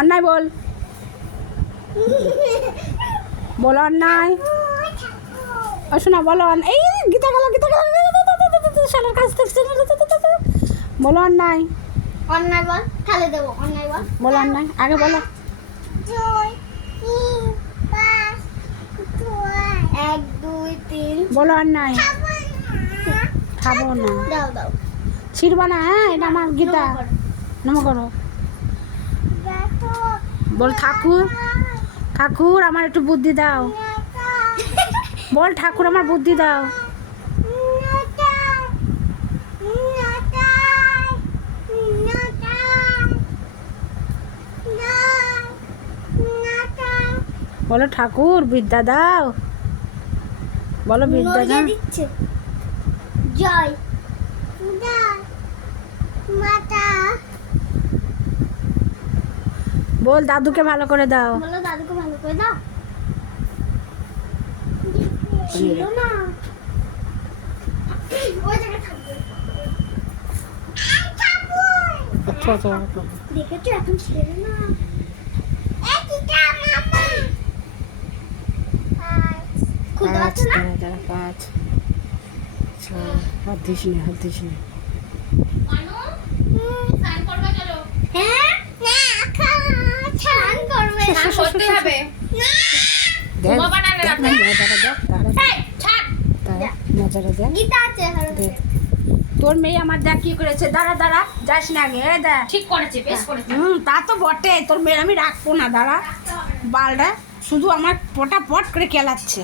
অন্যায় বল, বলো অন্যায়। ও শোনা বলো এই গীতা গেল শালার কাছ থেকে বলো অন্যায়। অন্যায় বল, তাহলে দেবো। অন্যায় বল, বলো অন্যায়, আগে বলো। 1 2 3 বলো অন্যায়। খাবো না, দাও দাও। ছিড়বা না, হ্যাঁ এটা আমার গীতা। নম করো, বল ঠাকুর, ঠাকুর আমার একটু বুদ্ধি দাও। বল ঠাকুর আমার বুদ্ধি দাও। বলো ঠাকুর বিদ্যা দাও, বলো বিদ্যা দাও। দিচ্ছে জয় মাতা। বল দাদুকে ভালো করে দাও। বলো দাদুকে ভালো করে দাও। ছিল না ওই জায়গায় থাকবে। আচ্ছা আচ্ছা দেখেছো এখন ছিল না। খুলতে পারছো না? পাঁচ হাত দিস নে, হাত দিস নে। হ্যাঁ স্নান করবে। দেখ নজারা দেখ। গীতা আছে দেখ তোর মেয়ে আমার দেখ কি করেছে। দাঁড়া দাঁড়া, যাস না আগে, দেখ ঠিক করেছে, বেশ করেছে। তা তো বটে, তোর মেয়ে আমি রাখবো না। দাঁড়া বালটা শুধু আমার পটা পট করে কেলাচ্ছে।